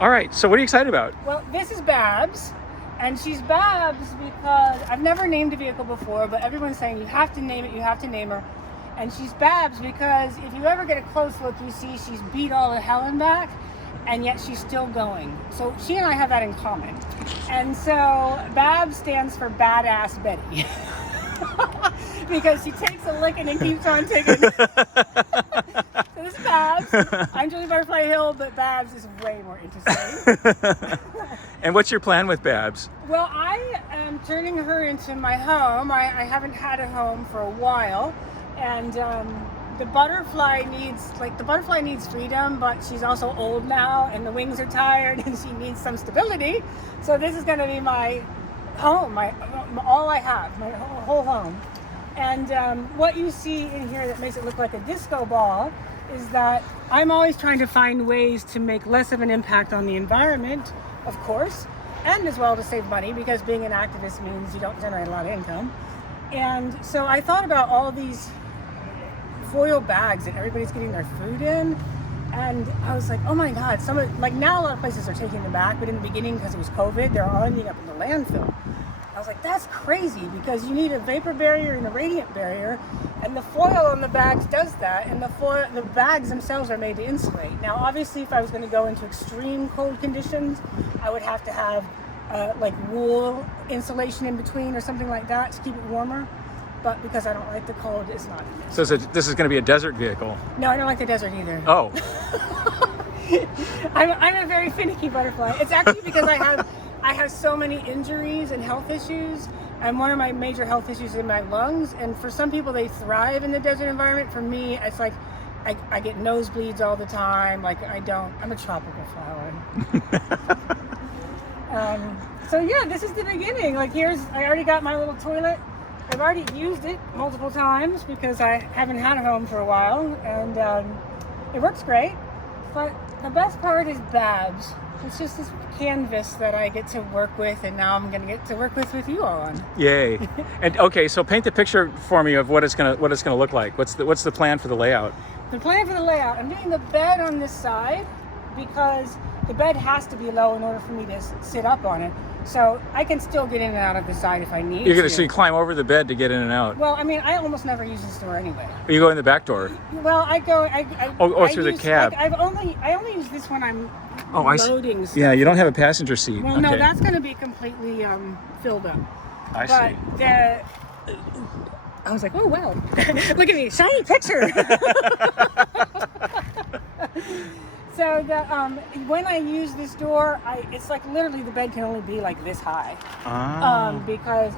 All right, so what are you excited about? Well, this is Babs, and she's Babs because I've never named a vehicle before, but everyone's saying you have to name it, you have to name her. And she's Babs because if you ever get a close look, you see she's beat all the hell and back, and yet she's still going. So she and I have that in common. And so Babs stands for Badass Betty. Because she takes a licking and keeps on ticking. So this is Babs. I'm Julie Butterfly Hill, but Babs is way more interesting. And what's your plan with Babs? Well, I am turning her into my home. I haven't had a home for a while, and the butterfly needs freedom, but she's also old now, and the wings are tired, and she needs some stability. So this is going to be my home, all I have, my whole home. And what you see in here that makes it look like a disco ball is that I'm always trying to find ways to make less of an impact on the environment, of course, and as well to save money, because being an activist means you don't generate a lot of income. And so I thought about all these foil bags that everybody's getting their food in, and I was like, oh my God, now a lot of places are taking them back, but in the beginning, because it was COVID, they're all ending up in the landfill. I was like, that's crazy, because you need a vapor barrier and a radiant barrier, and the foil on the bags does that, and the bags themselves are made to insulate. Now, obviously, if I was going to go into extreme cold conditions, I would have to have like wool insulation in between or something like that to keep it warmer. But because I don't like the cold, it's not. So this is going to be a desert vehicle? No, I don't like the desert either. Oh. I'm a very finicky butterfly. It's actually because I have so many injuries and health issues, and one of my major health issues is in my lungs, and for some people they thrive in the desert environment. For me, it's like I get nosebleeds all the time. Like I'm a tropical flower. So yeah, this is the beginning. Like I already got my little toilet. I've already used it multiple times because I haven't had a home for a while, and it works great. But the best part is Babs. It's just this canvas that I get to work with, and now I'm going to get to work with you all on. Yay! And okay, so paint the picture for me of what it's gonna look like. What's the plan for the layout? The plan for the layout, I'm doing the bed on this side because the bed has to be low in order for me to sit up on it. So I can still get in and out of the side if I need to. So you climb over the bed to get in and out? Well, I mean, I almost never use this door anyway. You go in the back door? Well, I through the cab. I only use this when I'm loading stuff. Yeah, you don't have a passenger seat. Well, no, that's going to be completely filled up. I see. I was like, oh, wow. Look at me, shiny picture. So when I use this door, it's like literally the bed can only be like this high. Because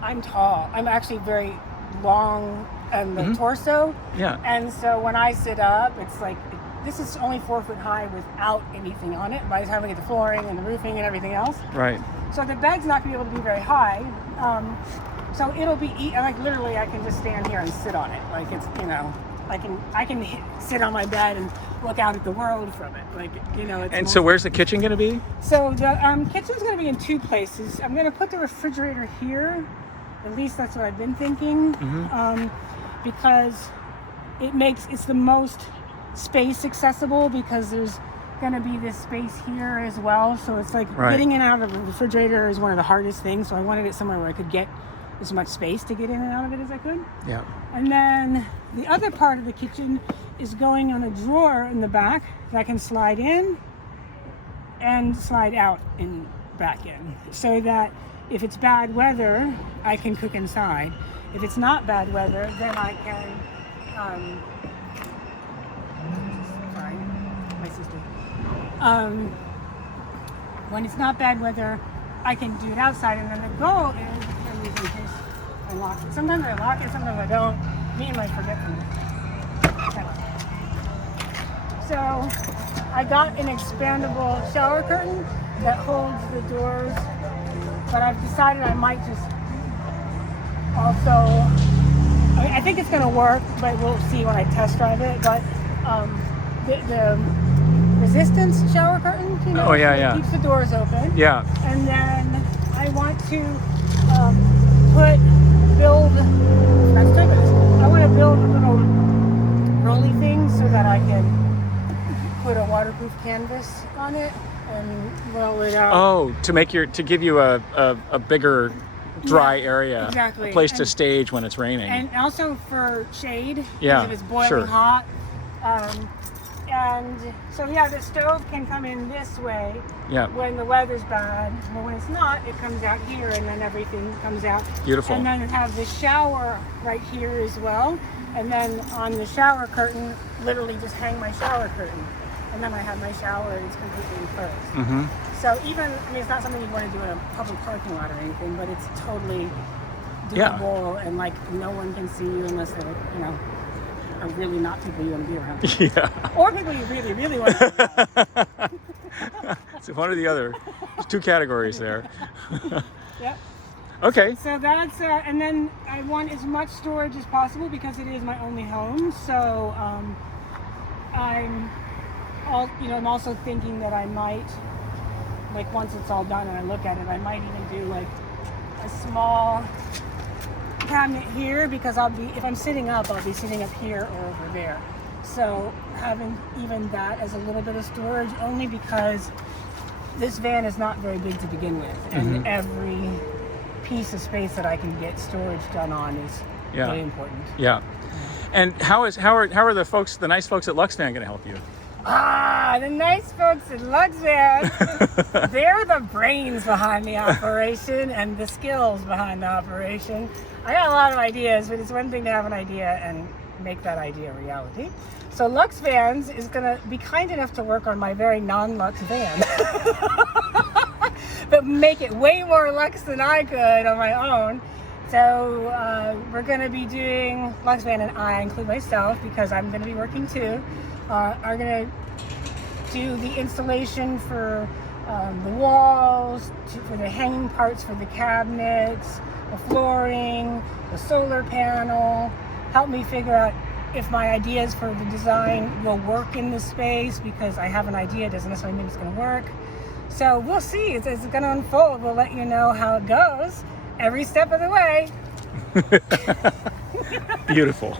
I'm tall. I'm actually very long in the torso. Yeah. And so when I sit up, it's like, this is only 4 foot high without anything on it by the time we get the flooring and the roofing and everything else. Right. So the bed's not going to be able to be very high. So it'll be, like literally I can just stand here and sit on it. Like it's, I can sit on my bed and look out at the world from it. Like, it's so where's the kitchen going to be? So the kitchen's going to be in two places. I'm going to put the refrigerator here. At least that's what I've been thinking. Because it's the most space accessible, because there's going to be this space here as well. So it's like getting in and out of the refrigerator is one of the hardest things. So I wanted it somewhere where I could get as much space to get in and out of it as I could. Yeah. And then the other part of the kitchen is going on a drawer in the back that I can slide in and slide out and back in, so that if it's bad weather, I can cook inside. If it's not bad weather, then I can, sorry, my sister. When it's not bad weather, I can do it outside, and then the goal is, I lock it. Sometimes I lock it, sometimes I don't. Me and my forgetfulness. So I got an expandable shower curtain that holds the doors, but I've decided I might just also, I think it's going to work, but we'll see when I test drive it. But the resistance shower curtain, keeps the doors open. Yeah. And then I want to build a little rolly thing so that I can put a waterproof canvas on it and roll it out. Oh, to give you a bigger dry area, exactly. a place to stage when it's raining. And also for shade, Yeah, if it's boiling sure. hot. And so yeah, the stove can come in this way Yeah. when the weather's bad, but when it's not, it comes out here, and then everything comes out. Beautiful. And then have the shower right here as well, and then on the shower curtain, literally just hang my shower curtain, and then I have my shower, and it's completely enclosed. Mm-hmm. So even, I mean, it's not something you want to do in a public parking lot or anything, but it's totally Yeah. doable, and like no one can see you unless they're, you know, are really not people you want to be around. Yeah. Or people you really, really want to be around. It's one or the other. There's two categories there. Yep. Okay. So that's, and then I want as much storage as possible because it is my only home. So I'm also thinking that I might, like once it's all done and I look at it, I might even do like a small cabinet here, because if I'm sitting up, I'll be sitting up here or over there. So having even that as a little bit of storage, only because this van is not very big to begin with, and every piece of space that I can get storage done on is really important. Yeah. And how are the nice folks at LuxVan going to help you? The nice folks at LuxVan, they're the brains behind the operation and the skills behind the operation. I got a lot of ideas, but it's one thing to have an idea and make that idea a reality. So LuxVans is going to be kind enough to work on my very non-Lux van, but make it way more Lux than I could on my own. So we're going to be doing, LuxVan and I include myself because I'm going to be working too, are going to do the installation for the walls, for the hanging parts for the cabinets, the flooring, the solar panel, help me figure out if my ideas for the design will work in this space, because I have an idea, it doesn't necessarily mean it's going to work. So we'll see, it's going to unfold. We'll let you know how it goes every step of the way. Beautiful.